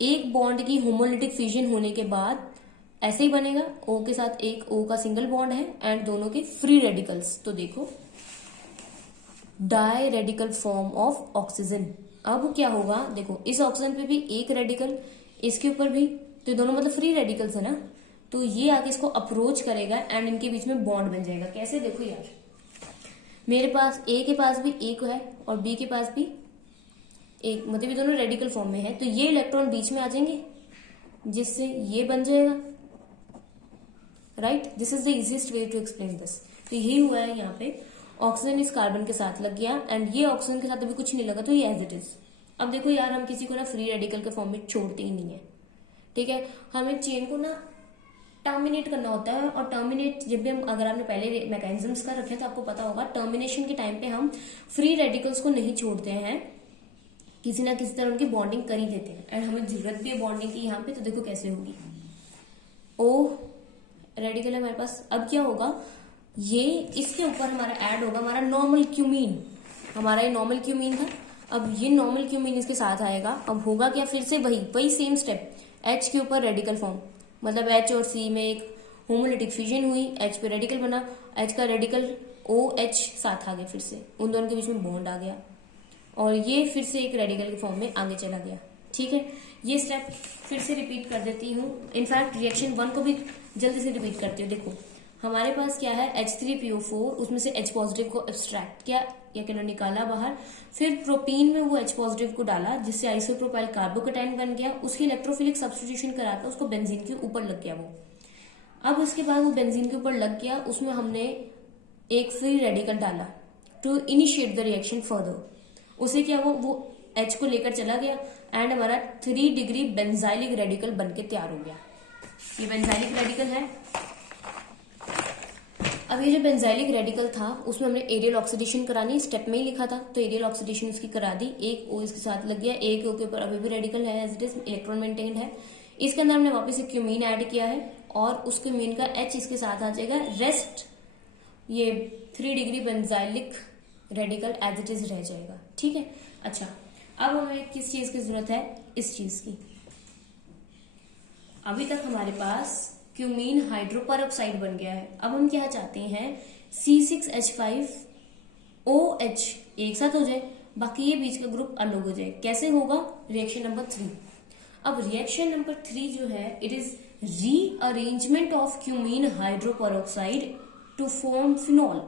एक बॉन्ड की होमोलिटिक फिजन होने के बाद ऐसे ही बनेगा, O के साथ एक O का सिंगल बॉन्ड है एंड दोनों के फ्री रेडिकल्स। तो देखो di radical form of oxygen. अब क्या होगा देखो, इस ऑक्सीजन पे भी एक रेडिकल, इसके ऊपर भी, तो दोनों मतलब फ्री रेडिकल्स है ना, तो ये आगे इसको अप्रोच करेगा एंड इनके बीच में बॉन्ड बन जाएगा। कैसे देखो यार, मेरे पास A के पास भी एक है और B के पास भी एक, मतलब ये दोनों रेडिकल फॉर्म में है, तो ये इलेक्ट्रॉन बीच में आ जाएंगे जिससे ये बन जाएगा, right. This is the easiest way to explain this. तो यही हुआ है यहाँ पे, ऑक्सीजन इस कार्बन के साथ लग गया एंड ये ऑक्सीजन के साथ अभी कुछ नहीं लगा, तो ये एज इट इज। अब देखो यार, हम किसी को ना फ्री रेडिकल के फॉर्म में छोड़ते ही नहीं है, ठीक है। हमें चेन को ना टर्मिनेट करना होता है, और टर्मिनेट जब भी हम, अगर आपने पहले मैकेनिज्म्स का रखे तो आपको पता होगा, टर्मिनेशन के टाइम पे हम फ्री रेडिकल्स को नहीं छोड़ते हैं, किसी ना किसी तरह उनकी बॉन्डिंग कर ही देते हैं, एंड हमें जरूरत भी है बॉन्डिंग की यहाँ पे। तो देखो कैसे होगी, O रेडिकल है हमारे पास। अब क्या होगा, ये इसके ऊपर हमारा ऐड होगा हमारा नॉर्मल क्यूमीन, हमारा ये नॉर्मल क्यूमीन था, अब ये नॉर्मल क्यूमीन इसके साथ आएगा। अब होगा क्या, फिर से वही सेम स्टेप, H के ऊपर रेडिकल फॉर्म, मतलब H और C में एक होमोलिटिक फ्यूजन हुई, H पे रेडिकल बना, H का रेडिकल OH साथ आ गया, फिर से उन दोनों के बीच में बॉन्ड आ गया और ये फिर से एक रेडिकल के फॉर्म में आगे चला गया। ठीक है, ये स्टेप फिर से रिपीट कर देती हूँ। इनफैक्ट रिएक्शन 1 को भी जल्दी से रिपीट करती हूँ। देखो हमारे पास क्या है, H3PO4, उसमें से H पॉजिटिव को एब्स्ट्रैक्ट किया या कहना निकाला बाहर, फिर प्रोपीन में वो H पॉजिटिव को डाला जिससे आइसोप्रोपाइल कार्बोकेटाइन बन गया, उसकी इलेक्ट्रोफिलिक सब्स्टिट्यूशन कराता उसको बेंजीन के ऊपर लग गया वो। अब उसके बाद वो बेंजीन के ऊपर लग गया, उसमें हमने एक फ्री रेडिकल डाला to initiate the reaction further. उसे क्या वो H को लेकर चला गया एंड हमारा 3 डिग्री बेंजाइलिक रेडिकल बनके तैयार हो गया। ये बेंजाइलिक रेडिकल है। अब ये जो बेंजाइलिक रेडिकल था उसमें हमने एरियल ऑक्सीडेशन करानी, स्टेप में ही लिखा था, तो एरियल ऑक्सीडेशन उसकी करा दी। एक O इसके साथ लग गया, एक O के ऊपर अभी भी रेडिकल है as it is, electron maintained है। इसके अंदर हमने वापस एक क्यूमीन ऐड किया है और उस क्यूमीन का H इसके साथ आ जाएगा, रेस्ट ये 3 degree benzylic radical as it is रह जाएगा। ठीक है, अच्छा अब हमें किस चीज की जरूरत है, इस चीज की। अभी तक हमारे पास क्यूमीन हाइड्रोपरऑक्साइड बन गया है, अब हम क्या चाहते हैं, C6H5OH एक साथ हो जाए, बाकी ये बीच का ग्रुप अलग हो जाए। कैसे होगा, रिएक्शन नंबर 3। अब रिएक्शन नंबर 3 जो है, it is rearrangement of cumene hydroperoxide to form phenol.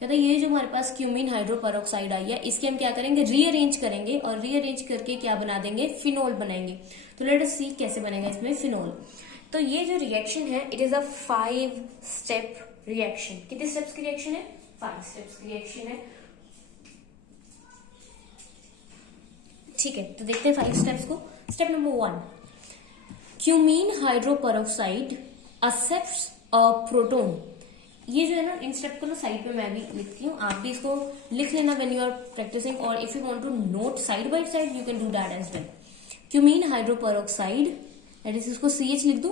कहता है ये जो हमारे पास क्यूमीन हाइड्रोपरऑक्साइड आई है इसके हम क्या करेंगे, रीअरेंज करेंगे और रीअरेंज करके क्या बना देंगे, फिनॉल बनाएंगे। तो लेट अस सी कैसे बनेगा इसमें फिनॉल। तो ये जो रिएक्शन है it is a 5 step reaction. कितने स्टेप्स की रिएक्शन है, 5 स्टेप्स की रिएक्शन है। ठीक है, तो देखते हैं 5 स्टेप्स को। Step number 1, cumene hydroperoxide accepts a proton. ये जो है ना, इन स्टेप को ना साइड पे मैं भी लिखती हूँ, आप भी इसको लिख लेना व्हेन यू आर प्रैक्टिसिंग, और if you want to note side by side you can do that as well. Cumene hydroperoxide, that is इसको CH लिख दो,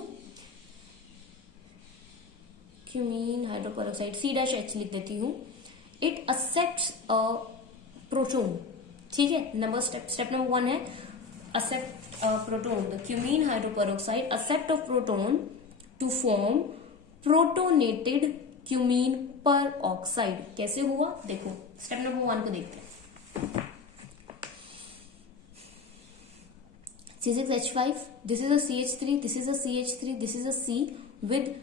क्यूमीन हाइड्रोपरऑक्साइड C-H लिख देती हूँ। It accepts a proton. ठीक है, स्टेप नंबर 1 है accept a proton. The cumene hydroperoxide accept a proton to form protonated cumene पर ऑक्साइड। कैसे हुआ, देखो स्टेप नंबर 1 को देखते हैं। C6H5, this is a CH3, this is a CH3, this is a C with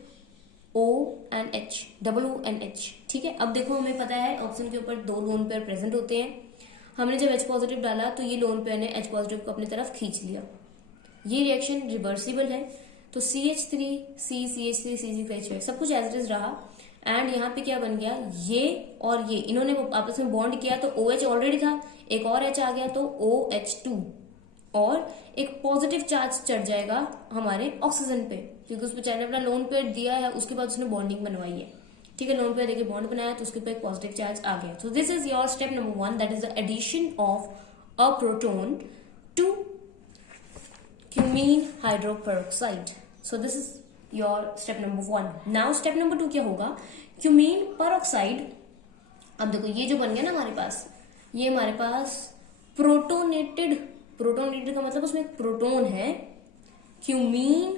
O and H, double O and H। ठीक है, अब देखो हमें पता है ऑक्सीजन के ऊपर 2 लोन पेयर प्रेजेंट होते हैं। हमने जब H पॉजिटिव डाला तो ये लोन पेयर ने H पॉजिटिव को अपनी तरफ खींच लिया। ये रिएक्शन रिवर्सिबल है, तो CH3 C, CH3 C6H5 सब कुछ एज इट इज रहा एंड यहाँ पे क्या बन गया, ये और ये इन्होंने आपस में बॉन्ड किया तो OH ऑलरेडी था, एक और H आ गया तो OH2 और एक पॉजिटिव चार्ज चढ़ जाएगा हमारे ऑक्सीजन पे, क्योंकि उस बेचारे ने अपना लोन पेयर दिया है, उसके बाद उसने बॉन्डिंग बनवाई है। ठीक है, लोन पेयर देके बॉन्ड बनाया तो उसके ऊपर एक पॉजिटिव चार्ज आ गया। So this is your step number 1, that is the addition of a proton to cumene hydroperoxide. So this is your step number 1। Now step number 2 क्या होगा, क्यूमीन पेरोक्साइड। अब देखो ये जो बन गया ना हमारे पास, ये हमारे पास प्रोटोनेटेड का मतलब उसमें एक प्रोटोन है, क्यूमीन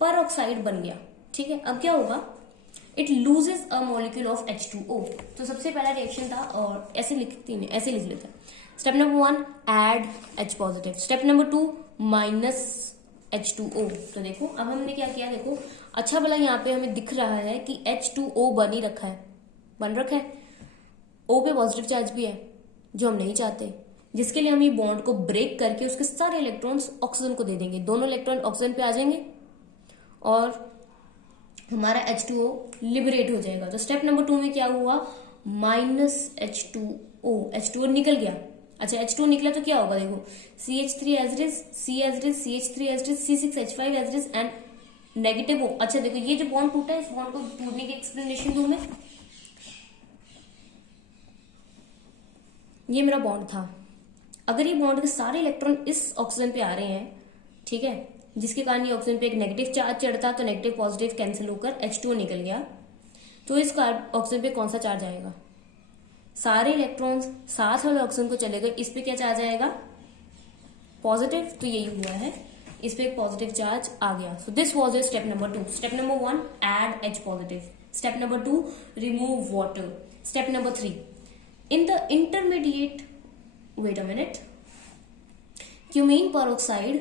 पेरोक्साइड बन गया। ठीक है, अब क्या होगा, it loses a molecule of H2O। तो सबसे पहला रिएक्शन था और ऐसे लिख लेते हैं। Step number 1 add H positive, step number 2 minus H2O। तो देखो अब हमने क्या किया, देखो अच्छा भला यहाँ पे हमें दिख रहा है कि H2O बन रखा है, O पे पॉजिटिव चार्ज भी है जो हम नहीं चाहते, जिसके लिए हम ये बॉन्ड को ब्रेक करके उसके सारे इलेक्ट्रॉन्स ऑक्सीजन को दे देंगे, दोनों इलेक्ट्रॉन ऑक्सीजन पे आ जाएंगे और हमारा H2O लिबरेट हो जाएगा। तो स्टेप नंबर 2 में क्या हुआ, माइनस H2O निकल गया। अच्छा H2O निकला तो क्या होगा, देखो CH3 as it is, C as it is, CH3 as it is, C6H5 as it is and negative O। अच्छा देखो ये जो बॉन्ड टूटा है, इस बॉन्ड को टूटने की एक्सप्लेनेशन दूं मैं। ये मेरा बॉन्ड था, अगर ये बॉन्ड के सारे इलेक्ट्रॉन इस ऑक्सीजन पे आ रहे हैं, ठीक है, जिसके कारण ये ऑक्सीजन पे एक नेगेटिव चार्ज चढ़ता तो नेगेटिव पॉजिटिव कैंसिल होकर H2O निकल गया, तो इस ऑक्सीजन पे कौन सा चार्ज आएगा, सारे इलेक्ट्रॉन्स साथ वाले ऑक्सीजन को चले गए, इस पे क्या चार्ज आएगा, पॉजिटिव, तो यही हुआ है, इस पे एक पॉजिटिव चार्ज आ गया. So this was your step number 2. Step number 1 add H positive. Step number 2 remove water. Step number 3 in the intermediate, wait a minute, cumene peroxide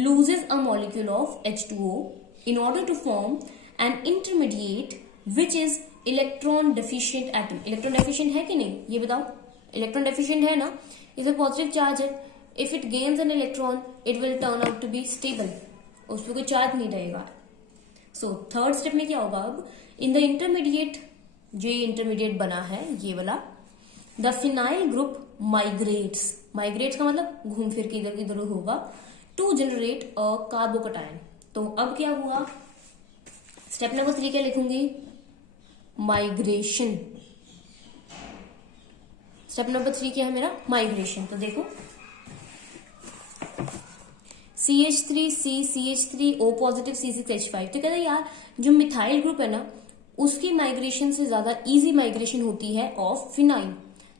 loses a molecule of H2O in order to form an intermediate which is electron deficient atom. Electron deficient है कि नहीं, ये बताओ. Electron deficient है ना, इसे positive charge है. If it gains an electron it will turn out to be stable, उस पर कोई चार्ज नहीं रहेगा. सो थर्ड स्टेप में क्या होगा, अब इन द इंटरमीडिएट, जो ये इंटरमीडिएट बना है ये वाला, the phenyl group migrates. Migrates का मतलब घूम फिर के इधर इधर होगा, टू जनरेट अ कार्बोकटायन. तो अब क्या हुआ, स्टेप नंबर 3 क्या लिखूंगी, माइग्रेशन. स्टेप नंबर 3 क्या है मेरा, माइग्रेशन. तो देखो CH3C CH3O पॉजिटिव C6H5. तो कहते हैं यार जो मिथाइल ग्रुप है ना उसकी माइग्रेशन से ज्यादा इजी माइग्रेशन होती है ऑफ फिनाइल.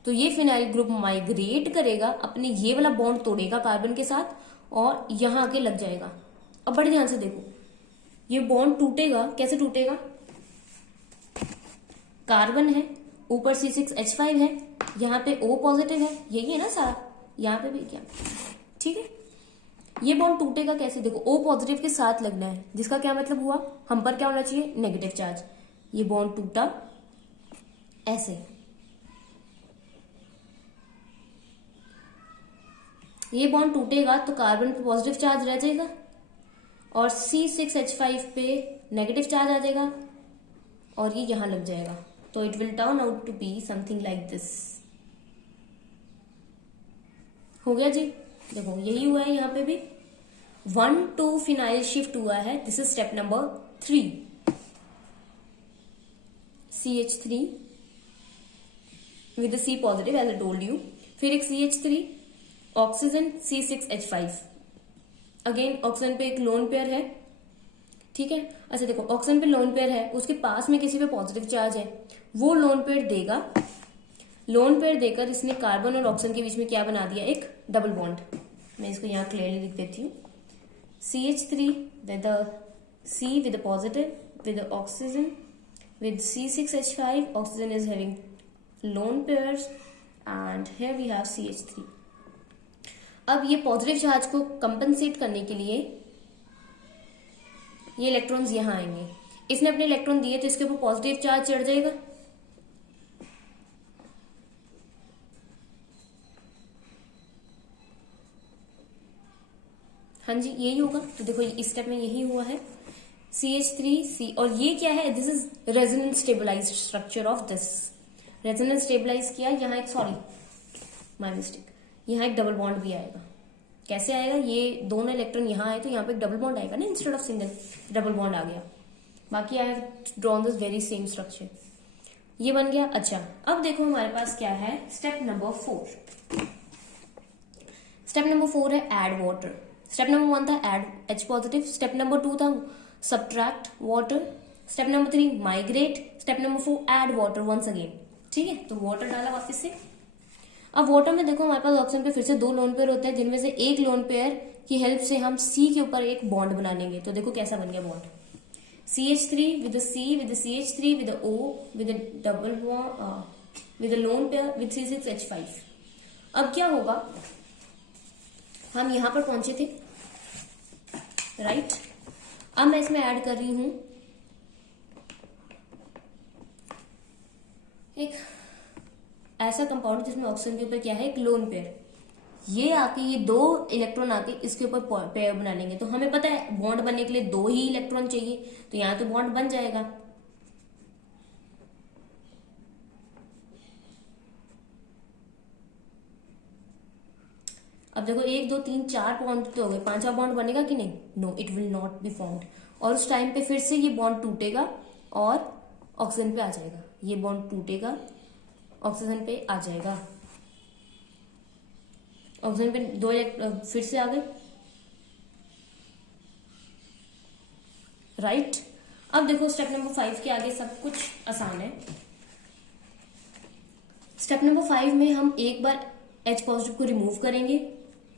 तो ये फिनाइल ग्रुप माइग्रेट करेगा, अपने ये वाला बॉन्ड तोड़ेगा कार्बन के साथ और यहां आके लग जाएगा. अब बड़े ध्यान से देखो, ये बॉन्ड टूटेगा, कैसे टूटेगा, कार्बन है, ऊपर C6H5 है, यहाँ पे O पॉजिटिव है, यही है ना सारा, यहाँ पे भी क्या, ठीक है. ये बॉन्ड टूटेगा कैसे, देखो O पॉजिटिव के साथ लगना है, जिसका क्या मतलब हुआ, हम पर क्या होना चाहिए, नेगेटिव चार्ज. ये बॉन्ड टूटा ऐसे, ये बॉन्ड टूटेगा तो कार्बन पे पॉजिटिव चार्ज रह जाएगा और C6H5 पे नेगेटिव चार्ज आ जाएगा और ये यहां लग जाएगा. तो it will turn out to be something like this. हो गया जी. देखो यही हुआ है, यहाँ पे भी 1,2 फिनाइल शिफ्ट हुआ है. This is step number 3. CH3 with C positive as I told you. फिर एक CH3, oxygen C6H5. Again oxygen पे एक लोन पेयर है, ठीक है. अच्छा देखो ऑक्सीजन पे लोन पेयर है, उसके पास में किसी पे पॉजिटिव चार्ज है, वो लोन पेयर देगा. लोन पेयर देकर इसने कार्बन और ऑक्सीजन के बीच में क्या बना दिया, एक डबल बॉन्ड. मैं इसको यहाँ क्लियरली लिख देती हूँ. CH3 with C with positive with oxygen with C6H5. Oxygen is having lone pairs and here we have CH3. अब ये पॉजिटिव चार्ज को कंपनसेट करने के लिए ये इलेक्ट्रॉन्स यहां आएंगे. इसने अपने इलेक्ट्रॉन दिए तो इसके ऊपर पॉजिटिव चार्ज चढ़ जाएगा. हाँ जी यही होगा. तो देखो इस स्टेप में यही हुआ है, CH3C. और ये क्या है, this is resonance stabilized structure of this. Resonance stabilize किया, यहाँ एक, सॉरी माय मिस्टेक, यहाँ एक डबल बॉन्ड भी आएगा. कैसे आएगा, ये दोनों इलेक्ट्रॉन यहाँ आए तो यहाँ पे एक डबल बॉन्ड आएगा ना, instead of single. Double bond आ गया. बाकी I have drawn this very same structure. ये बन गया. अच्छा अब देखो हमारे पास क्या है, स्टेप नंबर 4. स्टेप नंबर 4 है एड वाटर. स्टेप नंबर 1 था add H positive. Step number 2 था subtract water. Step number 3 migrate. Step number 4 add water once again. ठीक है, तो वाटर डाला वापस से. अब वाटर में देखो हमारे पास ऑक्सीजन पे फिर से 2 लोन पेयर होते हैं, जिनमें से एक लोन पेयर की हेल्प से हम C के ऊपर एक बॉन्ड बना लेंगे. तो देखो कैसा बन गया bond, CH3 with C with CH3 with O with double bond with lone pair with C6H5. अब क्या होगा, हम यहां पर पहुंचे थे, राइट. अब मैं इसमें ऐड कर रही हूं एक ऐसा कंपाउंड जिसमें ऑक्सीजन के ऊपर क्या है, एक लोन पेयर. ये आके ये 2 इलेक्ट्रॉन आके इसके ऊपर पेयर बना लेंगे. तो हमें पता है बॉन्ड बनने के लिए 2 ही इलेक्ट्रॉन चाहिए, तो यहां तो बॉन्ड बन जाएगा. अब देखो 1 2 3 4 बॉन्ड तो हो गए, 5वां बॉन्ड बनेगा कि नहीं, no it will not be formed. और उस टाइम पे फिर से ये बॉन्ड टूटेगा और ऑक्सीजन पे आ जाएगा. ये बॉन्ड टूटेगा, ऑक्सीजन पे आ जाएगा. ऑक्सीजन पे 2 फिर से आ गए, राइट. अब देखो स्टेप नंबर 5 के आगे सब कुछ आसान है. स्टेप नंबर 5 में हम एक बार H पॉजिटिव को रिमूव करेंगे,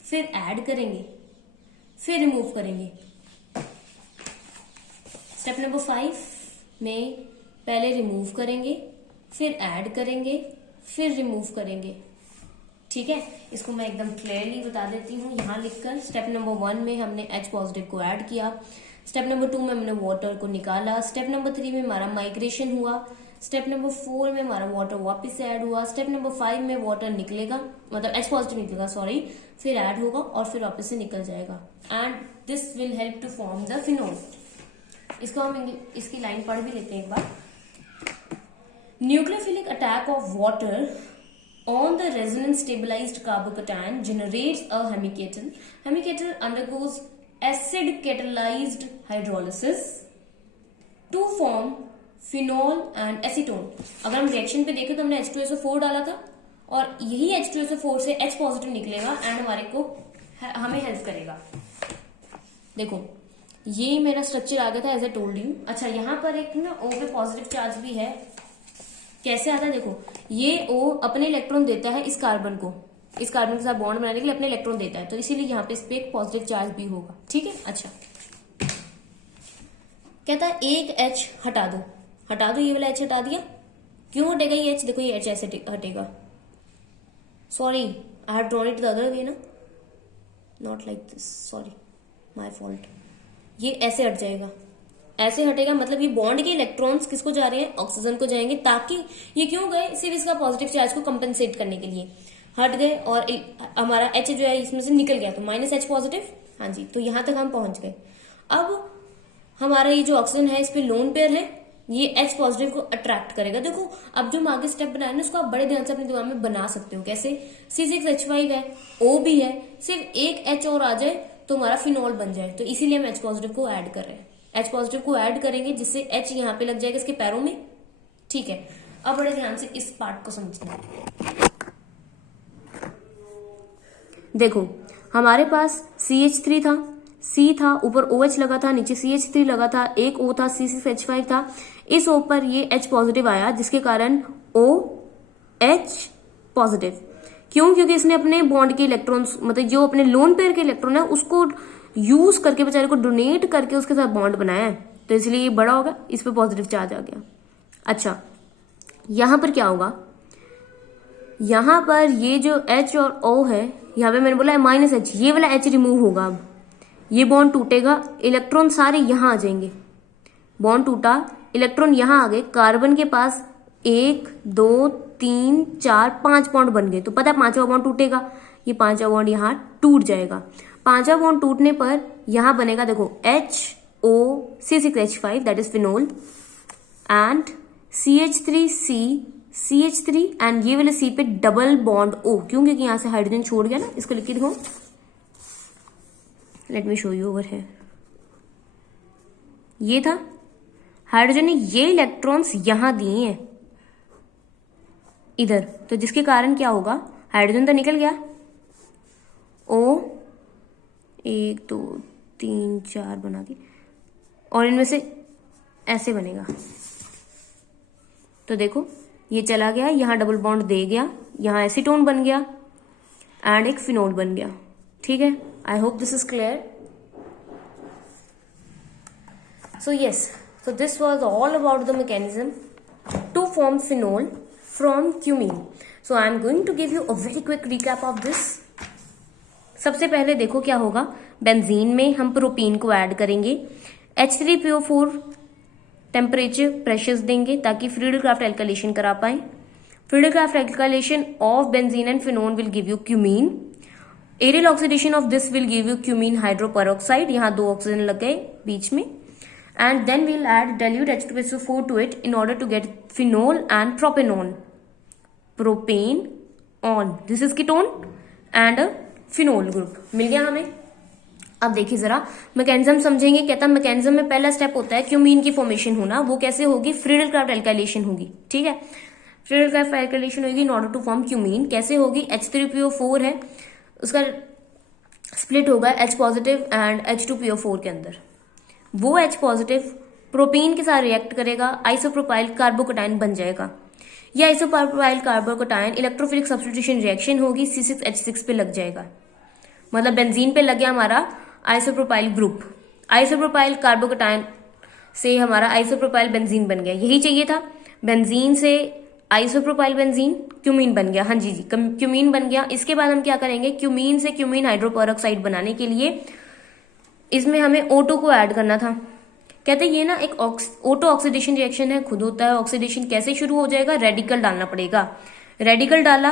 फिर ऐड करेंगे, फिर रिमूव करेंगे। स्टेप नंबर 5 में पहले रिमूव करेंगे, फिर ऐड करेंगे, फिर रिमूव करेंगे। ठीक है, इसको मैं एकदम क्लियरली बता देती हूँ यहाँ लिखकर। स्टेप नंबर 1 में हमने H पॉजिटिव को ऐड किया, स्टेप नंबर 2 में हमने वाटर को निकाला, स्टेप नंबर 3 में हमारा माइग्रेशन हुआ, स्टेप नंबर 4 में हमारा वाटर वापस से ऐड हुआ, स्टेप नंबर 5 में वाटर निकलेगा, मतलब H पॉजिटिव निकलेगा सॉरी, फिर ऐड होगा और फिर वापस से निकल जाएगा। And this will help to form the phenol. इसको हम इसकी लाइन पढ़ भी लेते हैं एक बार। Nucleophilic attack of water on the resonance stabilized carbocation generates a hemiketal. Hemiketal undergoes acid catalyzed hydrolysis to form phenol and acetone. अगर हम रिएक्शन पे देखें तो हमने H2SO4 डाला था और यही H2SO4 से H पॉजिटिव निकलेगा एंड हमें हेल्प करेगा। देखो ये मेरा स्ट्रक्चर आ गया था एज ए टोल्ड यू। अच्छा, यहाँ पर एक ना O पे पॉजिटिव चार्ज भी है। कैसे आता है देखो, ये O अपने इलेक्ट्रॉन देता है इस कार्बन के साथ बॉन्ड बनाने के लिए अपने इलेक्ट्रॉन देता है, तो इसीलिए यहाँ पे इस पे एक पॉजिटिव चार्ज भी होगा। ठीक है, अच्छा कहता है एक H हटा दो, ये वाला H हटा दिया। क्यों हटेगा ये H? देखो ये H ऐसे हटेगा। Sorry, I have drawn it the other way ना, not like this, sorry my fault. ये ऐसे हट जाएगा, ऐसे हटेगा, मतलब ये बॉन्ड के इलेक्ट्रॉन्स किसको जा रहे हैं? ऑक्सीजन को जाएंगे। ताकि ये क्यों गए? सिर्फ इसका पॉजिटिव चार्ज को कंपेंसेट करने के लिए हट गए और हमारा H जो है इसमें से निकल गया, तो -H पॉजिटिव। हाँ जी, तो यहां तक हम पहुंच गए। अब हमारा ये जो ऑक्सीजन है इस पे लोन पेयर है, ये H पॉजिटिव को अट्रैक्ट करेगा। देखो अब जो हम आगे स्टेप बनाए ना उसको आप बड़े ध्यान से अपने दिमाग में बना सकते हो। कैसे? C6H5 है, O भी है, सिर्फ एक H और आ जाए तो हमारा फिनॉल बन जाए, तो इसीलिए हम H पॉजिटिव को ऐड कर रहे हैं। H पॉजिटिव को ऐड करेंगे जिससे H यहाँ पे लग जाएगा इसके पैरों में। ठीक है, अब बड़े ध्यान से इस पार्ट को समझना। देखो हमारे पास CH3 था, C था, ऊपर OH लगा था, नीचे CH3 लगा था, एक O था, C6H5 था। इस O पर ये H पॉजिटिव आया जिसके कारण OH पॉजिटिव। क्यों? क्योंकि इसने अपने बॉन्ड के इलेक्ट्रॉन्स, मतलब जो अपने लोन पेयर के इलेक्ट्रॉन है उसको यूज करके, बेचारे को डोनेट करके उसके साथ बॉन्ड बनाया है, तो इसलिए ये बड़ा होगा, इस पे पॉजिटिव चार्ज आ गया। अच्छा, यहां पर क्या होगा? यहां पर ये जो H और O है, यहां पे मैंने बोला है -H, ये वाला H रिमूव होगा। अब ये बॉन्ड टूटेगा, इलेक्ट्रॉन सारे यहां आ जाएंगे। बॉन्ड टूटा, इलेक्ट्रॉन यहां आ गए, कार्बन के पास 1 2 3 4 5 बॉन्ड बन गए, तो पता है 5वां बॉन्ड टूटेगा, ये 5वां बॉन्ड यहां टूट जाएगा। 5वां बॉन्ड टूटने पर यहां बनेगा देखो HOC6H5 that is phenol and CH3C CH3 and ये वाले C पे डबल बॉन्ड O। क्यों? क्योंकि यहां से हाइड्रोजन छोड़ गया ना, इसको लिख के देखो, let me show you over है। ये था हाइड्रोजन ने ये इलेक्ट्रॉन्स यहां दिए हैं इधर, तो जिसके कारण क्या होगा? हाइड्रोजन तो निकल गया, O 1 2 3 4 बना दी, और इनमें से ऐसे बनेगा। तो देखो ये चला गया, यहां डबल बॉन्ड दे गया, यहां एसीटोन बन गया एंड एक फिनोल बन गया। ठीक है, I hope this is clear. So yes, so this was all about the mechanism to form phenol from cumene. So I am going to give you a very quick recap of this. सबसे पहले देखो क्या होगा, benzene में हम propene को add करेंगे, H3PO4 temperature pressures देंगे ताकि फ्रीडल-क्राफ्ट एल्काइलेशन करा पाए। Friedel Crafts alkylation of benzene and phenol will give you cumene. Aerial oxidation of this will give you cumene hydroperoxide, यहाँ 2 ऑक्सीजन लग गए बीच में, and then we'll add dilute H2SO4 to it in order to get phenol and propanone. Propane on, this is ketone and a phenol group मिल गया हमें। अब देखिए जरा mechanism समझेंगे। कहता है मैकेनिज्म में पहला स्टेप होता है क्यूमीन की फॉर्मेशन होना, वो कैसे होगी? फ्रीडल-क्राफ्ट एल्काइलेशन होगी। ठीक है, फ्रीडल-क्राफ्ट एल्काइलेशन होगी in order to form cumene. कैसे होगी? H3PO4 है, उसका स्प्लिट होगा H पॉजिटिव एंड H2PO4 के अंदर। वो H पॉजिटिव प्रोपीन के साथ रिएक्ट करेगा, आइसोप्रोपाइल कार्बोकेटाइन बन जाएगा। ये isopropyl carbocation electrophilic substitution reaction होगी, C6H6 पे लग जाएगा, मतलब बेंजीन पे लग गया हमारा आइसोप्रोपाइल ग्रुप। आइसोप्रोपाइल कार्बोकेटायन से हमारा आइसोप्रोपाइल बेंजीन बन गया, यही चाहिए था। बेंजीन से आइसोप्रोपाइल बेंजीन क्यूमीन बन गया, हाँ जी जी क्यूमीन बन गया। इसके बाद हम क्या करेंगे, क्यूमीन से क्यूमीन हाइड्रोपेरोक्साइड बनाने के लिए इसमें हमें O2 को ऐड करना था। कहते हैं ये ना एक ऑटो ऑक्सीडेशन रिएक्शन है, खुद होता है ऑक्सीडेशन। कैसे शुरू हो जाएगा, रेडिकल डालना पड़ेगा। रेडिकल डाला,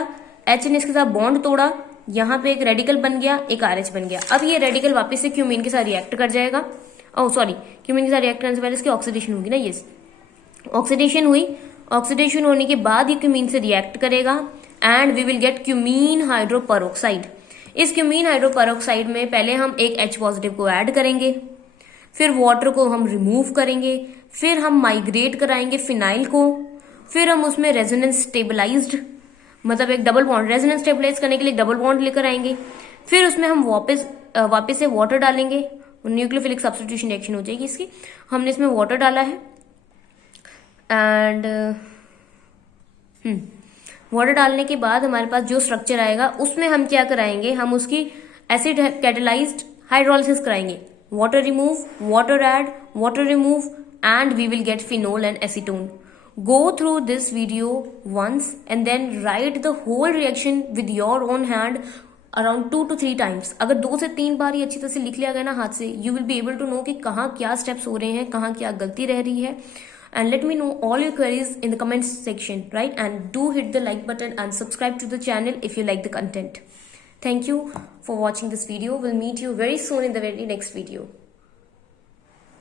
H ने इसके साथ बॉन्ड तोड़ा, यहाँ पे एक रेडिकल बन गया, एक RH बन गया। अब ये रेडिकल वापस से क्यूमीन के साथ रिएक्ट कर जाएगा। सॉरी, क्यूमीन के साथ रिएक्ट करने से पहले इसकी ऑक्सीडेशन होगी ना, ये ऑक्सीडेशन हुई। ऑक्सीडेशन होने के बाद ये क्यूमीन से रिएक्ट करेगा and we will get cumene hydroperoxide. इस क्यूमीन हाइड्रोपेरोक्साइड में पहले हम एक H पॉजिटिव को ऐड करेंगे, फिर वाटर को हम रिमूव करेंगे, फिर हम माइग्रेट कराएंगे फिनाइल को, फिर हम उसमें रेजोनेंस स्टेबलाइज्ड, मतलब एक डबल बॉन्ड, रेजोनेंस स्टेबलाइज करने के लिए डबल बॉन्ड लेकर आएंगे। फिर उसमें हम वापस से वाटर डालेंगे, न्यूक्लियोफिलिक सब्स्टिट्यूशन रिएक्शन हो जाएगी इसकी। हमने इसमें वाटर डाला है एंड वाटर डालने के बाद हमारे पास जो स्ट्रक्चर आएगा उसमें हम क्या कराएंगे, हम उसकी एसिड कैटेलाइज्ड हाइड्रोलिसिस कराएंगे। Water remove, water add, water remove and we will get phenol and acetone. Go through this video once and then write the whole reaction with your own hand around 2 to 3 times. अगर 2 से 3 बार ही अच्छी तरह से लिख लिया गया ना हाथ से, you will be able to know कि कहाँ क्या steps हो रहे हैं, कहाँ क्या गलती रह रही है. And let me know all your queries in the comments section, right? And do hit the like button and subscribe to the channel if you like the content. Thank you for watching this video. We'll meet you very soon in the very next video.